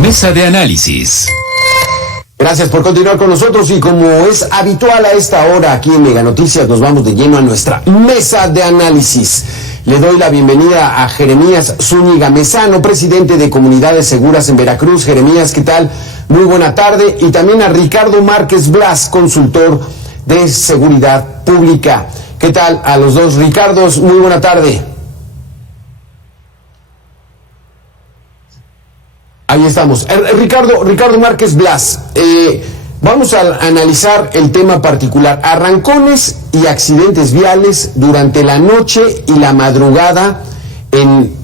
Mesa de análisis. Gracias por continuar con nosotros y como es habitual a esta hora aquí en Mega Noticias, nos vamos de lleno a nuestra mesa de análisis. Le doy la bienvenida a Jeremías Zúñiga Mezano, presidente de Comunidades Seguras en Veracruz. Jeremías, ¿qué tal? Muy buena tarde. Y también a Ricardo Márquez Blas, consultor de Seguridad Pública. ¿Qué tal a los dos? Ricardos, muy buena tarde. Ahí estamos. Ricardo Márquez Blas, vamos a analizar el tema particular. Arrancones y accidentes viales durante la noche y la madrugada en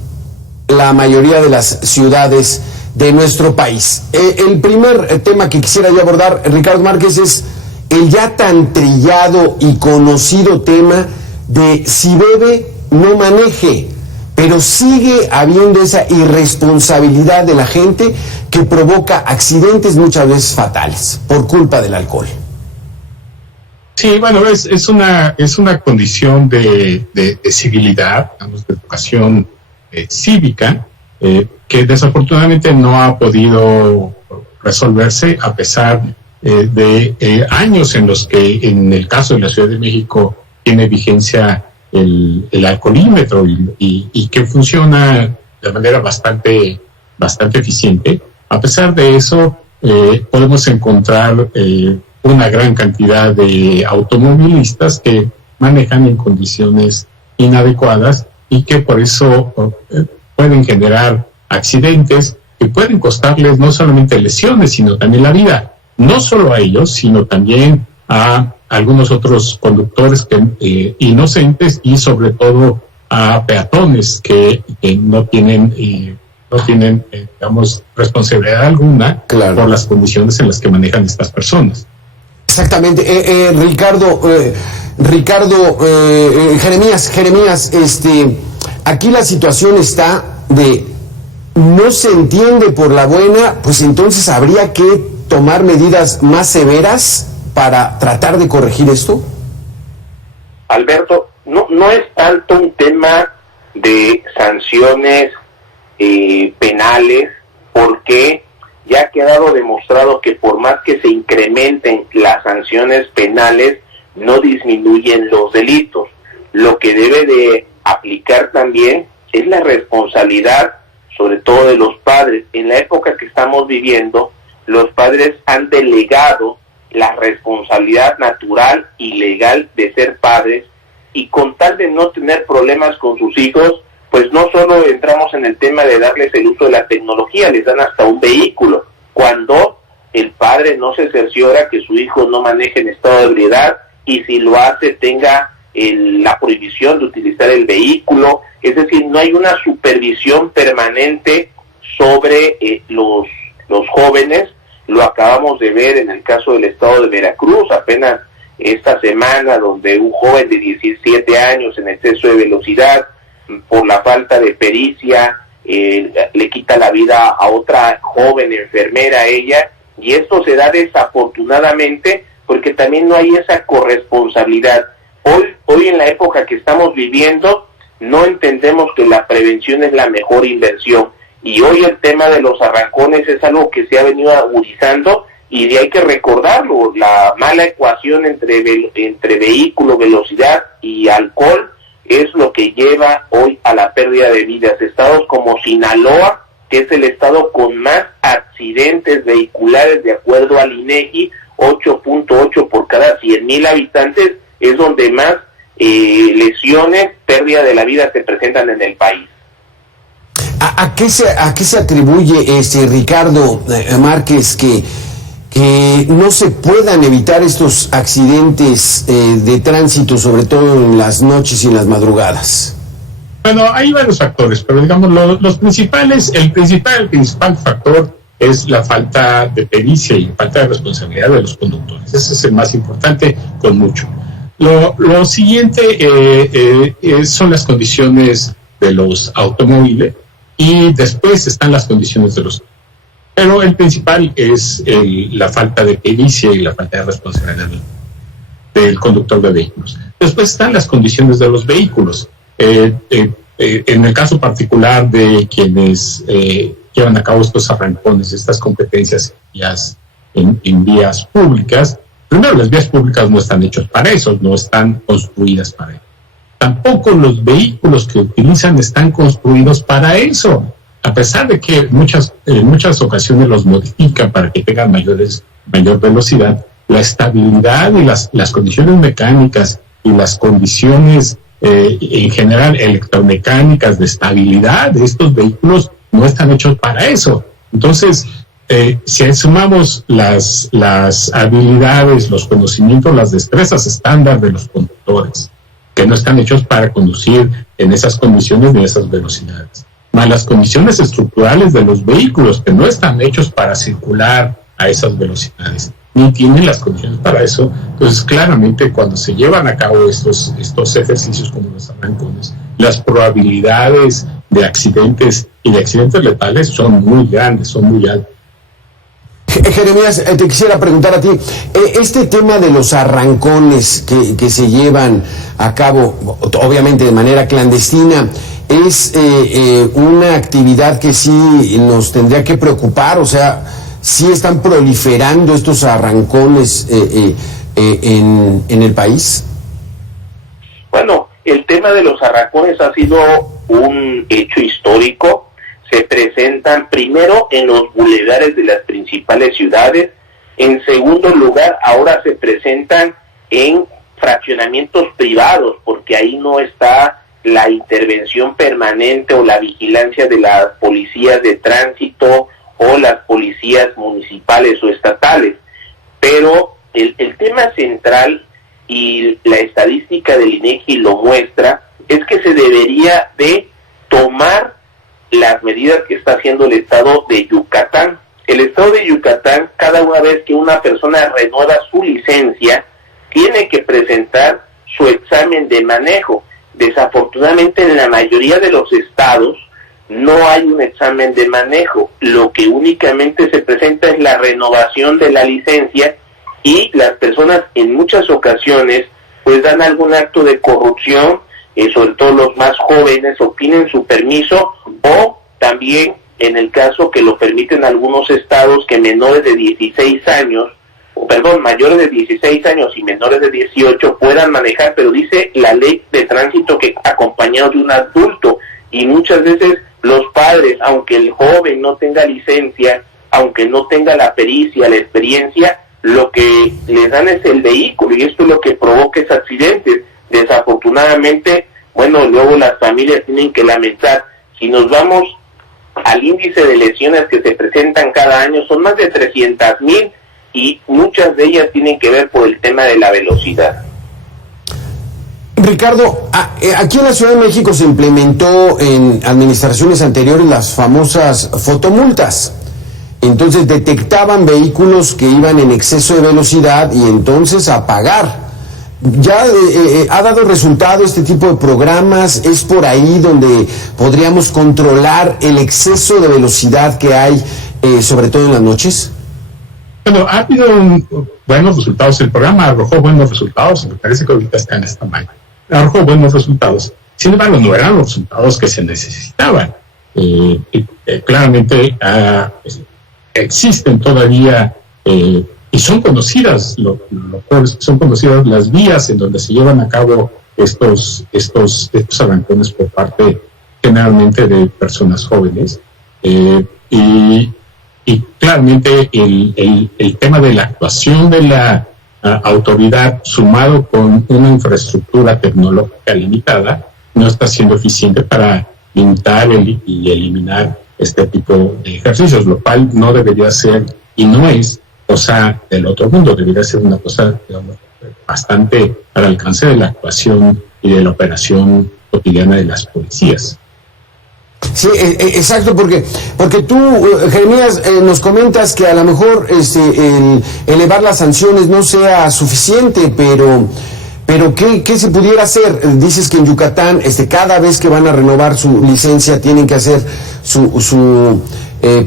la mayoría de las ciudades de nuestro país. El primer tema que quisiera yo abordar, Ricardo Márquez, es el ya tan trillado y conocido tema de si bebe, no maneje. Pero sigue habiendo esa irresponsabilidad de la gente que provoca accidentes muchas veces fatales por culpa del alcohol. Sí, bueno, es una condición de civilidad, digamos, de educación cívica, que desafortunadamente no ha podido resolverse a pesar de años en los que, en el caso de la Ciudad de México, tiene vigencia el alcoholímetro y que funciona de manera bastante eficiente. A pesar de eso, podemos encontrar una gran cantidad de automovilistas que manejan en condiciones inadecuadas y que por eso pueden generar accidentes que pueden costarles no solamente lesiones, sino también la vida. No solo a ellos, sino también a algunos otros conductores inocentes y sobre todo a peatones que no tienen digamos, responsabilidad alguna, claro, por las condiciones en las que manejan estas personas. Exactamente. Jeremías, aquí la situación está de no se entiende por la buena, pues entonces habría que tomar medidas más severas para tratar de corregir esto. Alberto, no es tanto un tema de sanciones penales, porque ya ha quedado demostrado que por más que se incrementen las sanciones penales, no disminuyen los delitos. Lo que debe de aplicar también es la responsabilidad, sobre todo de los padres. En la época que estamos viviendo, los padres han delegado la responsabilidad natural y legal de ser padres, y con tal de no tener problemas con sus hijos, pues no solo entramos en el tema de darles el uso de la tecnología, les dan hasta un vehículo, cuando el padre no se cerciora que su hijo no maneje en estado de ebriedad, y si lo hace tenga la prohibición de utilizar el vehículo. Es decir, no hay una supervisión permanente sobre los jóvenes. Lo acabamos de ver en el caso del estado de Veracruz, apenas esta semana, donde un joven de 17 años en exceso de velocidad, por la falta de pericia, le quita la vida a otra joven enfermera, ella, y esto se da desafortunadamente porque también no hay esa corresponsabilidad. Hoy en la época que estamos viviendo, no entendemos que la prevención es la mejor inversión. Y hoy el tema de los arrancones es algo que se ha venido agudizando, y hay que recordarlo, la mala ecuación entre vehículo, velocidad y alcohol es lo que lleva hoy a la pérdida de vidas. Estados como Sinaloa, que es el estado con más accidentes vehiculares de acuerdo al INEGI, 8.8 por cada 100,000 habitantes, es donde más lesiones, pérdida de la vida se presentan en el país. ¿A qué se atribuye, Ricardo Márquez, que no se puedan evitar estos accidentes de tránsito, sobre todo en las noches y en las madrugadas? Bueno, hay varios factores, pero digamos los principales, el principal factor es la falta de pericia y falta de responsabilidad de los conductores. Ese es el más importante, con mucho. Lo siguiente son las condiciones de los automóviles, y después están las condiciones de los... Pero el principal es la falta de pericia y la falta de responsabilidad del conductor de vehículos. Después están las condiciones de los vehículos. En el caso particular de quienes llevan a cabo estos arrancones, estas competencias en vías públicas. Primero, las vías públicas no están hechas para eso, no están construidas para eso. Tampoco los vehículos que utilizan están construidos para eso, a pesar de que en muchas ocasiones los modifican para que tengan mayor velocidad. La estabilidad y las condiciones mecánicas y las condiciones en general electromecánicas de estabilidad de estos vehículos no están hechos para eso. Entonces, si sumamos las habilidades, los conocimientos, las destrezas estándar de los conductores, que no están hechos para conducir en esas condiciones ni esas velocidades, más las condiciones estructurales de los vehículos, que no están hechos para circular a esas velocidades, ni tienen las condiciones para eso. Entonces, claramente, cuando se llevan a cabo estos ejercicios como los arrancones, las probabilidades de accidentes y de accidentes letales son muy grandes, son muy altas. Jeremías, te quisiera preguntar a ti, este tema de los arrancones que se llevan a cabo, obviamente de manera clandestina, es una actividad que sí nos tendría que preocupar, o sea, sí están proliferando estos arrancones en el país. Bueno, el tema de los arrancones ha sido un hecho histórico. Se presentan primero en los bulevares de las principales ciudades. En segundo lugar, ahora se presentan en fraccionamientos privados, porque ahí no está la intervención permanente o la vigilancia de las policías de tránsito o las policías municipales o estatales. Pero el tema central, y la estadística del INEGI lo muestra, es que se debería de tomar las medidas que está haciendo el estado de Yucatán. El estado de Yucatán, cada una vez que una persona renueva su licencia, tiene que presentar su examen de manejo. Desafortunadamente, en la mayoría de los estados no hay un examen de manejo. Lo que únicamente se presenta es la renovación de la licencia, y las personas en muchas ocasiones pues dan algún acto de corrupción, sobre todo los más jóvenes obtienen su permiso, o también en el caso que lo permiten algunos estados, que menores de 16 años, mayores de 16 años y menores de 18 puedan manejar, pero dice la ley de tránsito que acompañado de un adulto, y muchas veces los padres, aunque el joven no tenga licencia, aunque no tenga la pericia, la experiencia, lo que les dan es el vehículo, y esto es lo que provoca esos accidentes. Desafortunadamente, bueno, luego las familias tienen que lamentar. Si nos vamos al índice de lesiones que se presentan cada año, son más de 300,000, y muchas de ellas tienen que ver por el tema de la velocidad. Ricardo, aquí en la Ciudad de México se implementó en administraciones anteriores las famosas fotomultas. Entonces detectaban vehículos que iban en exceso de velocidad y entonces a pagar. ¿Ya ha dado resultado este tipo de programas? ¿Es por ahí donde podríamos controlar el exceso de velocidad que hay, sobre todo en las noches? Bueno, ha habido buenos resultados. El programa arrojó buenos resultados. Me parece que ahorita está en esta mañana. Arrojó buenos resultados. Sin embargo, no eran los resultados que se necesitaban. Claramente existen todavía, y son conocidas, son conocidas las vías en donde se llevan a cabo estos arrancones por parte generalmente de personas jóvenes, y claramente el tema de la actuación de la autoridad, sumado con una infraestructura tecnológica limitada, no está siendo eficiente para limitar y eliminar este tipo de ejercicios, lo cual no debería ser y no es cosa del otro mundo, debería ser una cosa, digamos, bastante al alcance de la actuación y de la operación cotidiana de las policías. Sí, exacto, porque tú, Jeremías, nos comentas que a lo mejor el elevar las sanciones no sea suficiente, pero ¿qué se pudiera hacer? Dices que en Yucatán, cada vez que van a renovar su licencia tienen que hacer su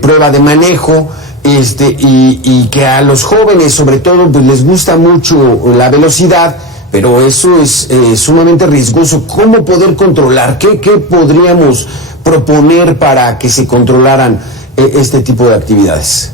prueba de manejo, y que a los jóvenes, sobre todo, pues les gusta mucho la velocidad, pero eso es sumamente riesgoso. ¿Cómo poder controlar? ¿Qué podríamos proponer para que se controlaran este tipo de actividades?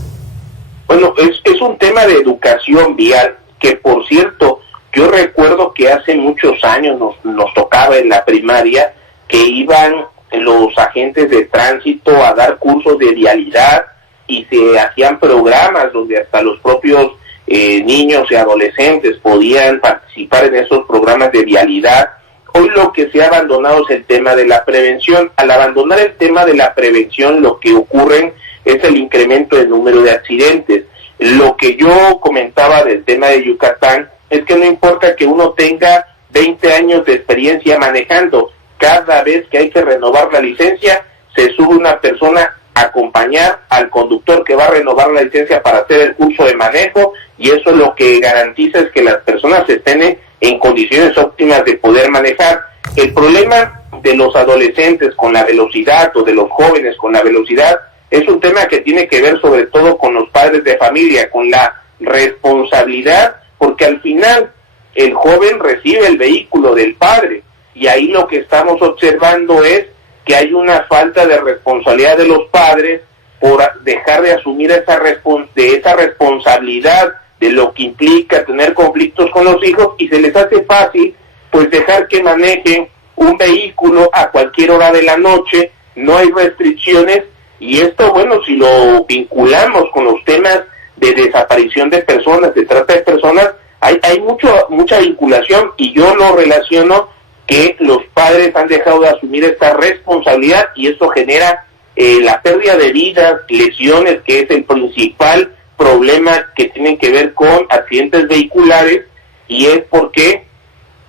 Bueno, es un tema de educación vial, que por cierto, yo recuerdo que hace muchos años nos tocaba en la primaria que iban los agentes de tránsito a dar cursos de vialidad y se hacían programas donde hasta los propios niños y adolescentes podían participar en esos programas de vialidad. Hoy lo que se ha abandonado es el tema de la prevención. Al abandonar el tema de la prevención, lo que ocurre es el incremento del número de accidentes. Lo que yo comentaba del tema de Yucatán es que no importa que uno tenga 20 años de experiencia manejando, cada vez que hay que renovar la licencia, se sube una persona a acompañar al conductor que va a renovar la licencia para hacer el curso de manejo, y eso lo que garantiza es que las personas estén en condiciones óptimas de poder manejar. El problema de los adolescentes con la velocidad o de los jóvenes con la velocidad es un tema que tiene que ver sobre todo con los padres de familia, con la responsabilidad, porque al final el joven recibe el vehículo del padre, y ahí lo que estamos observando es que hay una falta de responsabilidad de los padres por dejar de asumir esa responsabilidad de lo que implica tener conflictos con los hijos, y se les hace fácil pues dejar que manejen un vehículo a cualquier hora de la noche, no hay restricciones. Y esto, bueno, si lo vinculamos con los temas de desaparición de personas, de trata de personas, hay mucha vinculación, y yo lo relaciono que los padres han dejado de asumir esta responsabilidad, y eso genera la pérdida de vidas, lesiones, que es el principal problema que tienen que ver con accidentes vehiculares, y es porque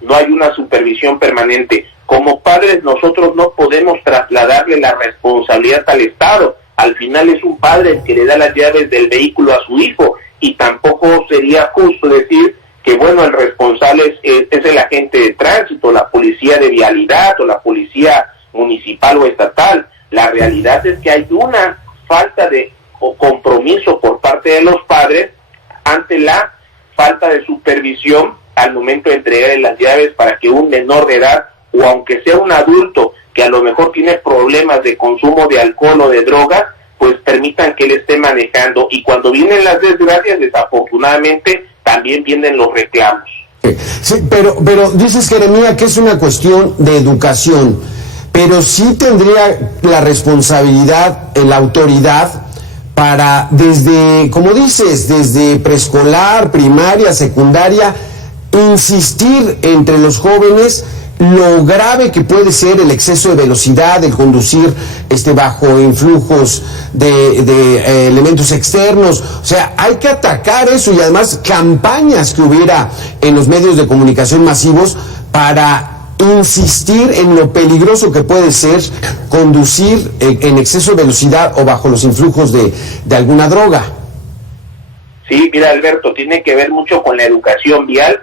no hay una supervisión permanente. Como padres nosotros no podemos trasladarle la responsabilidad al Estado. Al final es un padre el que le da las llaves del vehículo a su hijo, y tampoco sería justo decir que bueno, el responsable es el agente de tránsito, la policía de vialidad o la policía municipal o estatal. La realidad es que hay una falta de compromiso por parte de los padres ante la falta de supervisión al momento de entregar las llaves para que un menor de edad, o aunque sea un adulto que a lo mejor tiene problemas de consumo de alcohol o de drogas, pues permitan que él esté manejando. Y cuando vienen las desgracias, desafortunadamente, también vienen los reclamos. Sí, pero dices, Jeremías, que es una cuestión de educación, pero sí tendría la responsabilidad, la autoridad, para desde, como dices, desde preescolar, primaria, secundaria, insistir entre los jóvenes lo grave que puede ser el exceso de velocidad, el conducir bajo influjos de elementos externos. O sea, hay que atacar eso, y además campañas que hubiera en los medios de comunicación masivos para insistir en lo peligroso que puede ser conducir en exceso de velocidad o bajo los influjos de alguna droga. Sí, mira, Alberto, tiene que ver mucho con la educación vial.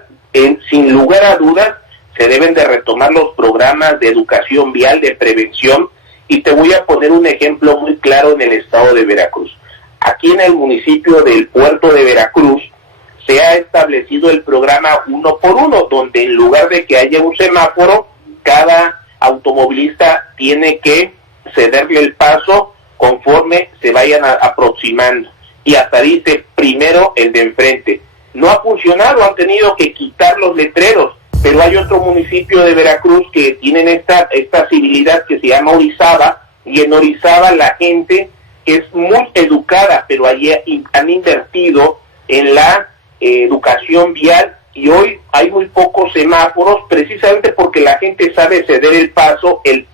Sin lugar a dudas, se deben de retomar los programas de educación vial, de prevención, y te voy a poner un ejemplo muy claro en el estado de Veracruz. Aquí en el municipio del Puerto de Veracruz se ha establecido el programa 1 por 1, donde en lugar de que haya un semáforo, cada automovilista tiene que cederle el paso conforme se vayan aproximando, y hasta dice primero el de enfrente. No ha funcionado, han tenido que quitar los letreros, pero hay otro municipio de Veracruz que tienen esta civilidad que se llama Orizaba, y en Orizaba la gente es muy educada, pero allí han invertido en la educación vial, y hoy hay muy pocos semáforos, precisamente porque la gente sabe ceder el paso, el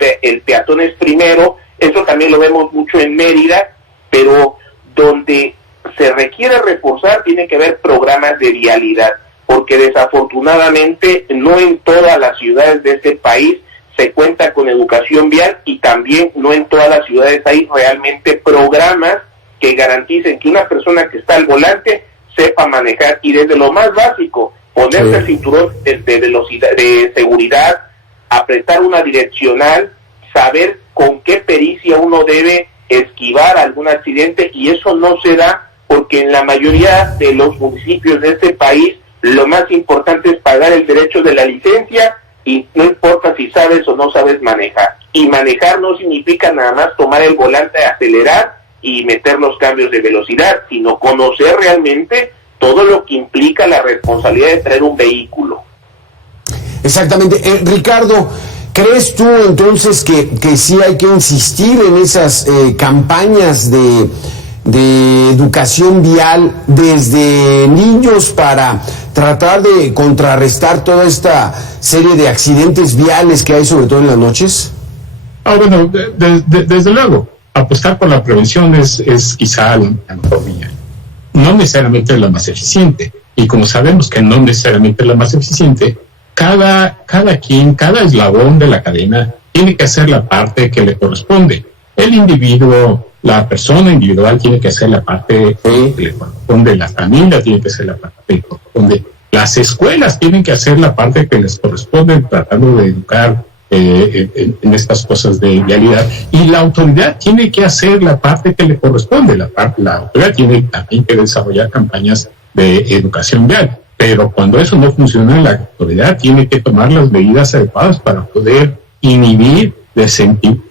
peatón es primero. Eso también lo vemos mucho en Mérida, pero donde se requiere reforzar tiene que haber programas de vialidad, porque desafortunadamente no en todas las ciudades de este país se cuenta con educación vial, y también no en todas las ciudades hay realmente programas que garanticen que una persona que está al volante sepa manejar, y desde lo más básico, ponerse el cinturón de velocidad, de seguridad, apretar una direccional, saber con qué pericia uno debe esquivar algún accidente, y eso no se da porque en la mayoría de los municipios de este país lo más importante es pagar el derecho de la licencia, y no importa si sabes o no sabes manejar. Y manejar no significa nada más tomar el volante, acelerar y meter los cambios de velocidad, sino conocer realmente todo lo que implica la responsabilidad de traer un vehículo. Exactamente. Ricardo, ¿crees tú entonces que sí hay que insistir en esas campañas de educación vial desde niños para tratar de contrarrestar toda esta serie de accidentes viales que hay, sobre todo en las noches? Bueno, desde luego, apostar por la prevención es quizá la mejor vía. No necesariamente la más eficiente. Y como sabemos que no necesariamente la más eficiente, cada eslabón de la cadena tiene que hacer la parte que le corresponde. El individuo, la persona individual tiene que hacer la parte que le corresponde, la familia tiene que hacer la parte que le corresponde, las escuelas tienen que hacer la parte que les corresponde tratando de educar en estas cosas de vialidad, y la autoridad tiene que hacer la parte que le corresponde. La autoridad tiene también que desarrollar campañas de educación vial, pero cuando eso no funciona, la autoridad tiene que tomar las medidas adecuadas para poder inhibir,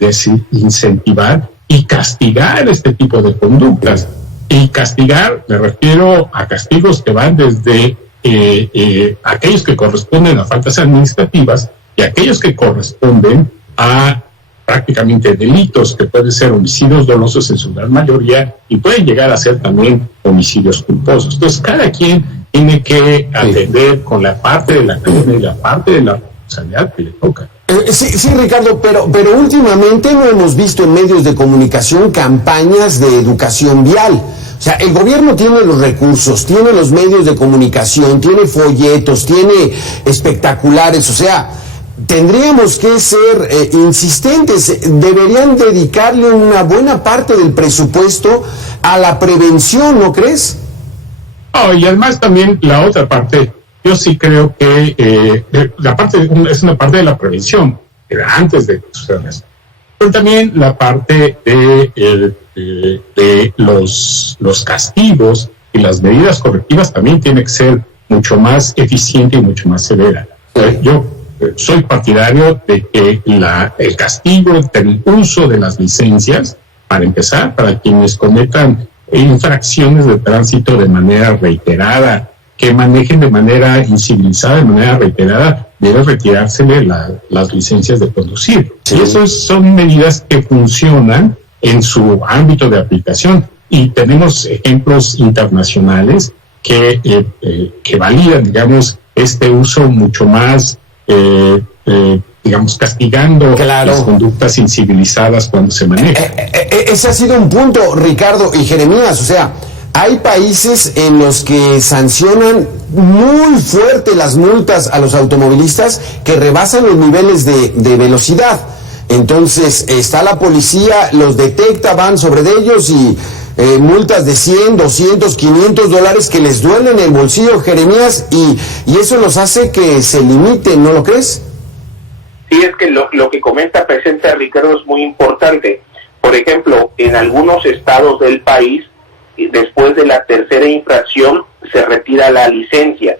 desincentivar y castigar este tipo de conductas. Y castigar, me refiero a castigos que van desde aquellos que corresponden a faltas administrativas y aquellos que corresponden a prácticamente delitos que pueden ser homicidios dolosos en su gran mayoría y pueden llegar a ser también homicidios culposos. Entonces, cada quien tiene que atender con la parte de la cadena y la parte de la responsabilidad que le toca. Sí, Ricardo, pero últimamente no hemos visto en medios de comunicación campañas de educación vial. O sea, el gobierno tiene los recursos, tiene los medios de comunicación, tiene folletos, tiene espectaculares, o sea, tendríamos que ser insistentes. Deberían dedicarle una buena parte del presupuesto a la prevención, ¿no crees? Y además también la otra parte, yo sí creo que la parte es una parte de la prevención, antes de que suceda eso. Pero también la parte de los castigos y las medidas correctivas también tiene que ser mucho más eficiente y mucho más severa. Yo soy partidario de que el castigo del uso de las licencias, para empezar, para quienes cometan infracciones de tránsito de manera reiterada, que manejen de manera incivilizada, de manera reiterada, debe retirársele las licencias de conducir. Sí. Y esas son medidas que funcionan en su ámbito de aplicación. Y tenemos ejemplos internacionales que validan, digamos, este uso mucho más, digamos, castigando las conductas incivilizadas cuando se maneja. Ese ha sido un punto, Ricardo y Jeremías. O sea, hay países en los que sancionan muy fuerte las multas a los automovilistas que rebasan los niveles de velocidad. Entonces está la policía, los detecta, van sobre ellos y multas de 100, 200, 500 dólares que les duelen el bolsillo, Jeremías, y eso los hace que se limiten, ¿no lo crees? Sí, es que lo que comenta presente Ricardo es muy importante. Por ejemplo, en algunos estados del país, después de la tercera infracción, se retira la licencia.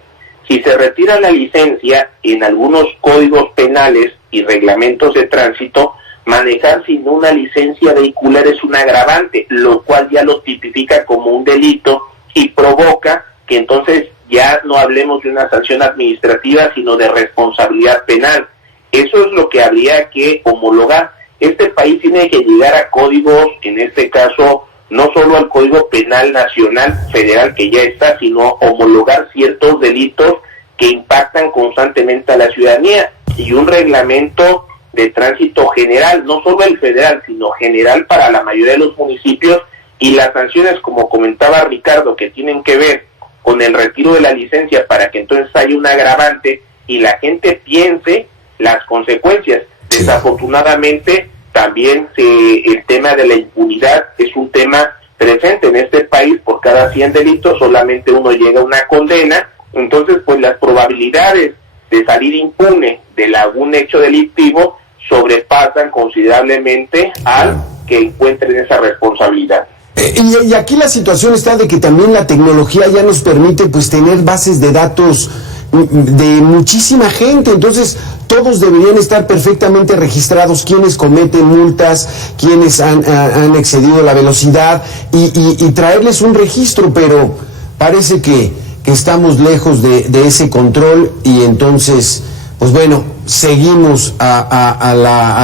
Si se retira la licencia, en algunos códigos penales y reglamentos de tránsito, manejar sin una licencia vehicular es un agravante, lo cual ya lo tipifica como un delito y provoca que entonces ya no hablemos de una sanción administrativa, sino de responsabilidad penal. Eso es lo que habría que homologar. Este país tiene que llegar a códigos, en este caso, no solo al Código Penal Nacional Federal que ya está, sino homologar ciertos delitos que impactan constantemente a la ciudadanía, y un reglamento de tránsito general, no solo el federal, sino general para la mayoría de los municipios, y las sanciones, como comentaba Ricardo, que tienen que ver con el retiro de la licencia para que entonces haya un agravante y la gente piense las consecuencias. Desafortunadamente, también el tema de la impunidad es un tema presente en este país. Por cada 100 delitos solamente uno llega a una condena. Entonces, pues las probabilidades de salir impune de algún hecho delictivo sobrepasan considerablemente al que encuentren esa responsabilidad. Y aquí la situación está de que también la tecnología ya nos permite pues tener bases de datos de muchísima gente. Entonces todos deberían estar perfectamente registrados, quienes cometen multas, quienes han excedido la velocidad, y traerles un registro, pero parece que estamos lejos de ese control, y entonces, pues bueno, seguimos a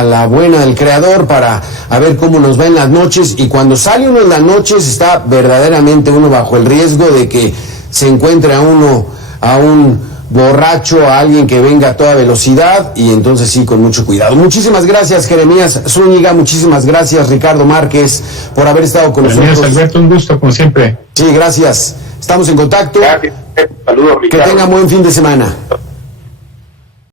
la buena del creador para a ver cómo nos va en las noches, y cuando sale uno en las noches está verdaderamente uno bajo el riesgo de que se encuentre a un borracho, a alguien que venga a toda velocidad, y entonces sí, con mucho cuidado. Muchísimas gracias, Jeremías Zúñiga, muchísimas gracias, Ricardo Márquez, por haber estado con nosotros. Alberto, un gusto, como siempre. Sí, gracias. Estamos en contacto. Gracias. Saludos, Ricardo. Que tengan buen fin de semana.